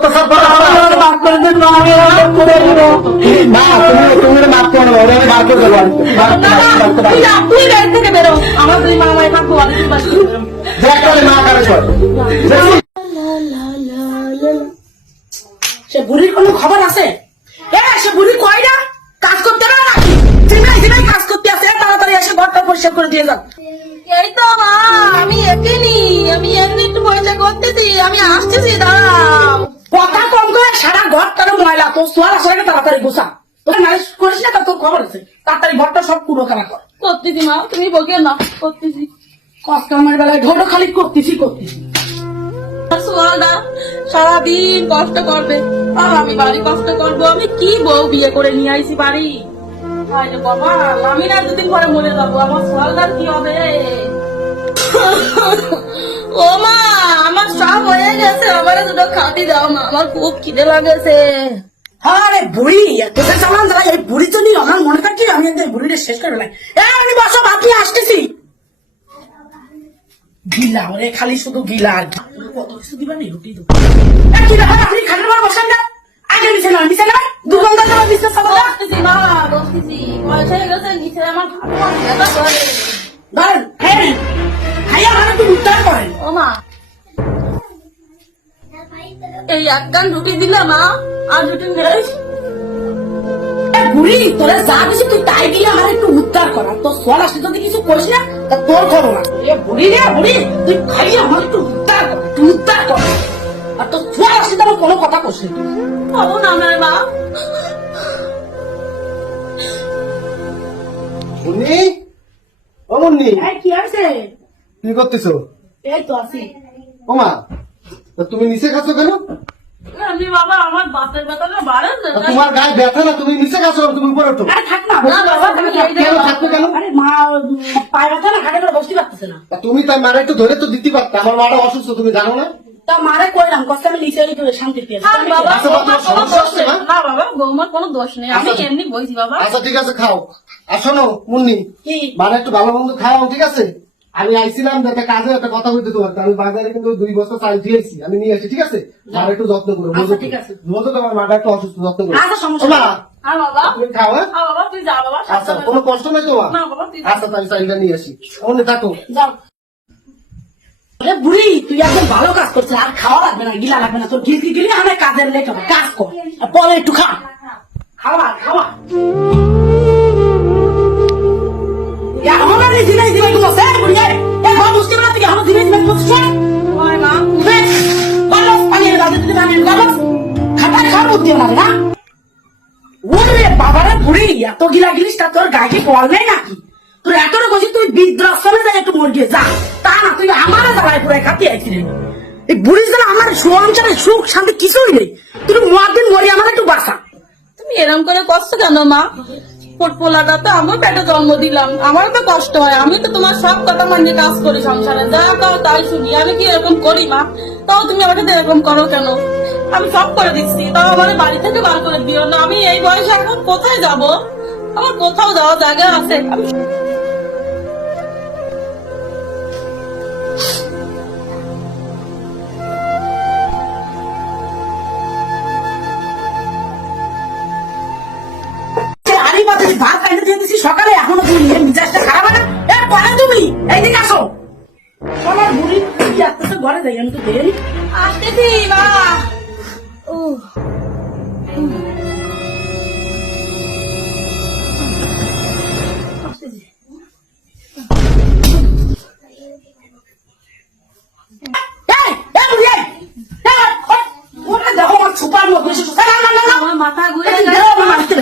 অত্যাচার করা হবে মাফ করে দেন মা, আমি মাফ করে দেবো। মা, তুমি মাফ করে দেবো, ওরে আমি বার করে দেবো। তুই গাড়ি থেকে বেরো, আমার দুই মা মায়ের থাকবো, দেখ তাহলে মা কারে কর। সে বুড়ির কোনো খবর আছে? সে বুড়ি কয় না কাজ করতে পারে নাকি? জিমাই কাজ করতে আসে, তাড়াতাড়ি এসে ঘরটা পরিষ্কার করে দিয়ে যান। এই তো মা, আমি একেনি, আমি এমনি একটু পয়সা করতেছি, আমি আসতেছি, দাঁড়াও। কথা কম করে সারা ঘরটার ময়লা, তোর সোয়ার আসার আগে তাড়াতাড়ি গোসা। তোর ম্যারেজ করিস না, তোর খবর আছে, তাড়াতাড়ি ঘরটা সব পুরো কানা কর। করতেছি মা, তুমি বকে না, করতেছি। কাস্টমার বেলায় ঢোটো খালি করতেছি। সোয়ালটা সারাদিন কষ্ট করবে, আর আমি বাড়ি কষ্ট করবো। আমি কি বউ বিয়ে করে নিয়ে আইছি বাড়ি? আরে বাবা, আমি না দুদিন পরে মরে যাবো, আমার সোয়ালটার কি হবে? ও মা, আমার সব হয়ে গেছে, আমার দুটো খাটি দাও মা, আমার খুব খিদে লাগেছে। আরে বুড়ি তোকে চালান দাঁড়া, এই বুড়ি তো নিয়ে আমার মনে থাকি আমি বুড়িটা শেষ করে ফেলাই। আমি বসো, আপনি আসতেছি। গিলা ওরে, খালি শুধু গিলা আর কত কিছু দিবা নি, রুটি দেবো। কি ব্যাপার, আপনি খালি আমার বসান না, আগে নিচে না দুর্গন্ধ দেওয়া বিশ্বাস করো না। বসতেছি মা, বসতেছি, পয়সা হয়ে গেছে, নিচে আমার হাত ব্যথা করে। ধরেন, হ্যাঁ খাইয়া মানে একটু উত্তর করেন। ও মা, এই এক গান রুটি দিলে মা, আর রুটি নেই। বুড়ি তোরা যা কিছু তুই তাই গিয়ে আমার একটু উদ্ধার করা, তোর সোয়াল আসতে যদি কিছু করিস না তা তোর খবর না। বুড়ি রে বুড়ি, তুই খাইয়ে আমার একটু উদ্ধার কর, একটু উদ্ধার কর। আর তোর সোয়াল আসতে আমার কোনো কথা করছিস না। হবো না আমার মা। মুন্নি, ও মুন্নি, কি আছে? কি করতেছো? এই তো আছি। ও মা, তা তুমি নিচে খাচ্ছ কেন? আমি বাবা, আমার বাতের ব্যথাটা বাড়ে না। তোমার গায়ে ব্যথা না, তুমি নিচে খাচ্ছ, তুমি উপরে ওঠো। আরে থাক না, না বাবা, তুমি এই কেন থাকবে কেন? আরে মা পায়ে ব্যথা না, হাটে করে বসতে পারতেছে না। তা তুমি তাই মারা একটু ধরে তো দিতে পারতে, আমার মাটা অসুস্থ, তুমি জানো না? তা মারে কইলাম কষ্ট, আমি নিচে শান্তি পেয়েছি। আর বাবা, আচ্ছা, বাবা, বৌমার কোনো সমস্যা দোষ আছে, নেই। মা? না বাবা, বৌমার কোনো দোষ নেই, আমি আচ্ছা। এমনি বলছি বাবা। আচ্ছা ঠিক আছে, খাও। আর শোনো মুন্নি, কি? মানে একটু ভালো মন্দ খাও, ঠিক আছে? আমি আইছিলাম যে একটা কাজে একটা কথা বলতে তোমার, আমি বাজারে কিন্তু 2 বছর চাল দিয়েছি, আমি নিয়ে আসি, ঠিক আছে? মার একটু যত্ন করো, আচ্ছা, বুঝো? ঠিক আছে। বুঝো, তোমার মাটা একটু অসুস্থ, যত্ন করো। আচ্ছা, সমস্যা ও মা, নেই। আর বাবা, তুমি খাও, হ্যাঁ? আর বাবা তুই যা বাবা, আচ্ছা, কোনো কষ্ট নাই তোমার? না বাবা তুই যা। আচ্ছা, তাই চাইলটা নিয়ে আসি, ওখানে থাকো। যাও। আরে বুড়ি, তুই একদম ভালো কাজ করছিস, আর খাওয়া লাগবে না, গিলা লাগবে না, তোর গিলি আমার কাজের লেখা, কাজ কর আর পরে একটু খাওয়া এখন আমি দিনাই দিনাই করছে বুড়ি, এখন বুঝতে পারছি কি এখন দিনাই দিনাই করছিস? ওই মা, ভালো পানি দাও, তুই পানি দাও, খাবার খাওয়ার বুদ্ধি লাগে না। ওরে বাবারে বুড়ি, এত গিলা গিলিস তা তোর গায়ে কি বল নেই নাকি? তোর এতটা কছি তুই বৃদ্ধাশ্রমে যাই একটু মরে যা, তা না তুই আমার জ্বালায় পুরাই খাতে আইছিলি। এই বুড়ির জ্বালা আমার সংসারে সুখ শান্তি কিছুই নেই, তুই মদিন মরি আমার একটু বাসা। তুমি এরকম করে কষ্ট কেন মা? পোটপোলাটা তো আমার পেটে জন্ম দিলাম, আমারও তো কষ্ট হয়, আমি তো তোমার সব কথা মানিয়ে কাজ করি সংসারে, যা কাও তাই শুনি, আমি কি এরকম করি মা? তাও তুমি আমাকে তো এরকম করো কেন? আমি সব করে দিচ্ছি, তাও আমার বাড়ি থেকে বার করে দিও না। আমি এই বয়সে এখন কোথায় যাব? আমার কোথাও যাওয়ার জায়গা আছে? আরে বাবা, ভাত খাইতে দিয়ে দিছি সকালে, এখনো তুমি মিজাজটা খারাপ না? পরে তুমি এইদিকে আসো। আমার বুড়ি কি আসতেছে, ঘরে যাই, আমি তো দেরি। আসতেছি মা। আসতেছি। আমার মাথা ঘুরে গেছে।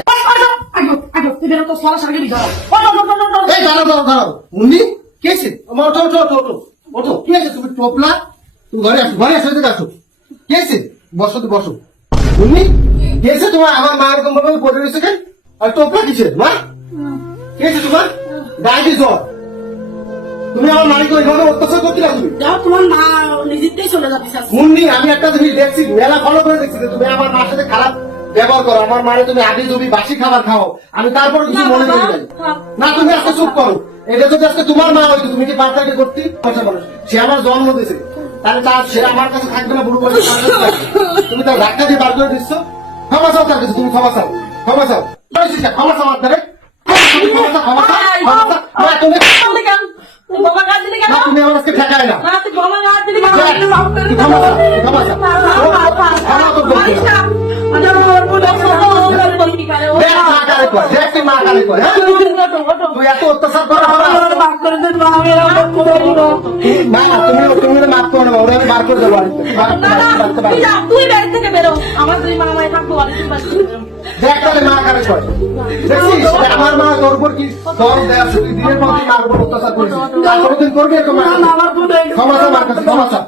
এই দাঁড়াও, মুন্নি, কি আছে? আমার ওঠো, কি আছে? তুমি টোপলা, তুমি ঘরে আসো, এদিকে আসো। কি আছে? বসো, বসো। মুন্নি, কি আছে তোমার? আমার মা এরকম ভাবে পড়ে রয়েছে কেন? আর টোপলা কিসে মা? কি আছে তোমার? গায়ে জ্বর, তুমি আমার মাকে ওইভাবে অত্যাচার করতে না তুমি। তোমার মা নিজেতেই চলে যাবে। মুন্নি, আমি একটা জিনিস দেখছি, মেলা ফলো করে দেখছি যে তুমি আমার মার সাথে খারাপ ব্যবহার করো, আমার মারে তুমি আগে জমি বাসি খাবার খাও, আমি তারপর কিছু মনে করি নাই। না, তুমি আজকে চুপ করো। এটা যদি আজকে তোমার মা হয়তো তুমি কি পার্থক্য করতে? সে আমার জন্ম দিয়েছে, তাহলে তার সে আমার কাছে থাকবে না, বুড়ো বয়সে আমার কাছে থাকবে। তুমি তার ধাক্কা দিয়ে বার করে দিচ্ছ। ক্ষমা চাও তার কাছে, তুমি ক্ষমা চাও, ক্ষমা চাও, ক্ষমা চাও আপনারে, তুমি ক্ষমা চাও, ক্ষমা চাও, ক্ষমা চাও। মা, তুমি তুই বাবা গাছ দিলি কেন? না, তুমি আমার কাছে ঠেকায় না। মা, তুই বাবা গাছ দিলি কেন? তুই ক্ষমা চাও, ক্ষমা চাও। ক্ষমা তো বলতে হবে। দেখ মা কারে কয়, দেখ তুই মা কারে কয়, হ্যাঁ? তুই এত অত্যাচার করা হবে না। মা, তুমি মাফ করে দেবো, ওরা আমি বার করে দেবো বাড়িতে। তুই বাড়ি থেকে বেরো, আমার দুই মা মায়ের থাকবো, আর তুই বাড়ি থেকে বেরো। দেখ তাহলে মা কারে কয়। দেখছিস, আমার মা তোর উপর কি দরদ দেয় আছে, তুই দিনের পর দিন মার উপর অত্যাচার করেছিস। আর কোনোদিন করবি এরকম মার কাছে? ক্ষমা চাও মার কাছে, ক্ষমা চাও।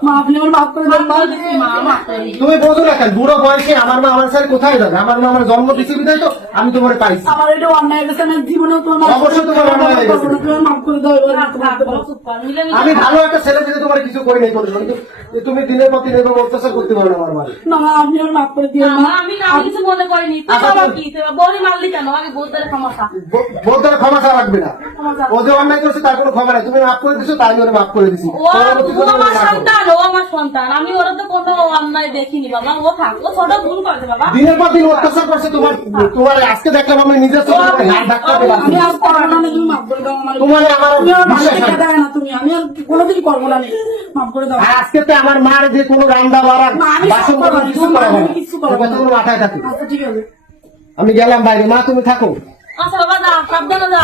তুমি বোঝো না কেন, বুড়ো বয়সে আমার মা আমার সাথে কোথায় যাবে? আমার মা আমার জন্ম দিচ্ছে বিধায় তো আমি তোমার পাইছি। আমার এটা অন্যায় গেছে, আমি জীবনেও তোমার অবশ্যই তোমার অন্যায় হয়ে গেছে। মাফ করে দাও এবার থাক, থাক, বাবা, চুপ কর, মিলেমিশে আমি ভালো একটা ছেলে দিতে তোমার কিছু করি নাই কোনোদিন, কিন্তু তুমি দিনের পর দিন এভাবে অত্যাচার করতে পারো না আমার মারে। না মা, আপনি আমার মাফ করে দিও না, আমি না, আমি কিছু মনে করিনি। তুই আচ্ছা, বাবা তুই- কি? তুই বউরি মারলি কেন? আগে বলতে ক্ষমতা। বলতে ক্ষমা চাওয়া লাগবে না। ও যে অন্যায় করছে তার কোনো ক্ষমা নাই, তুমি মাফ করে দিছো, তাই আমি ওরা মাফ করে দিছি। ও পরবর্তী ও কোনো আমার না করো। সন্তান, ও আমার সন্তান। আমি ওরা তো কোনো অন্যায় দেখিনি বাবা। ও থাক, ও ছোট ভুল করেছে বাবা। দিনের পর দিন অত্যাচার করছে তোমার, তোমার আজকে দেখলাম আমি নিজের চোখে তোমাকে হাত ধাক্কা দিয়ে আমি বাঁচি। আর করবো না, তুমি মাফ করে দাও আমার। তোমার আমার তুমি আমার বিশ্বাস বাড়িতে হয় না। দেয় না তুমি, আমি আর কোনোদিন করবো না, মাফ করে দাও। আর আজকে তো আমার মার যে কোনো রান্না বাড়া মা, আমি সব বাসন করবো, কিছু মা, করা হবে আমি না। কিচ্ছু করবো তোর কথা না। কোনো মাথায় থাকে। আচ্ছা ঠিক আছে। আমি গেলাম বাইরে, মা তুমি থাকো। আচ্ছা বাবা, যা, সাবধানে যা।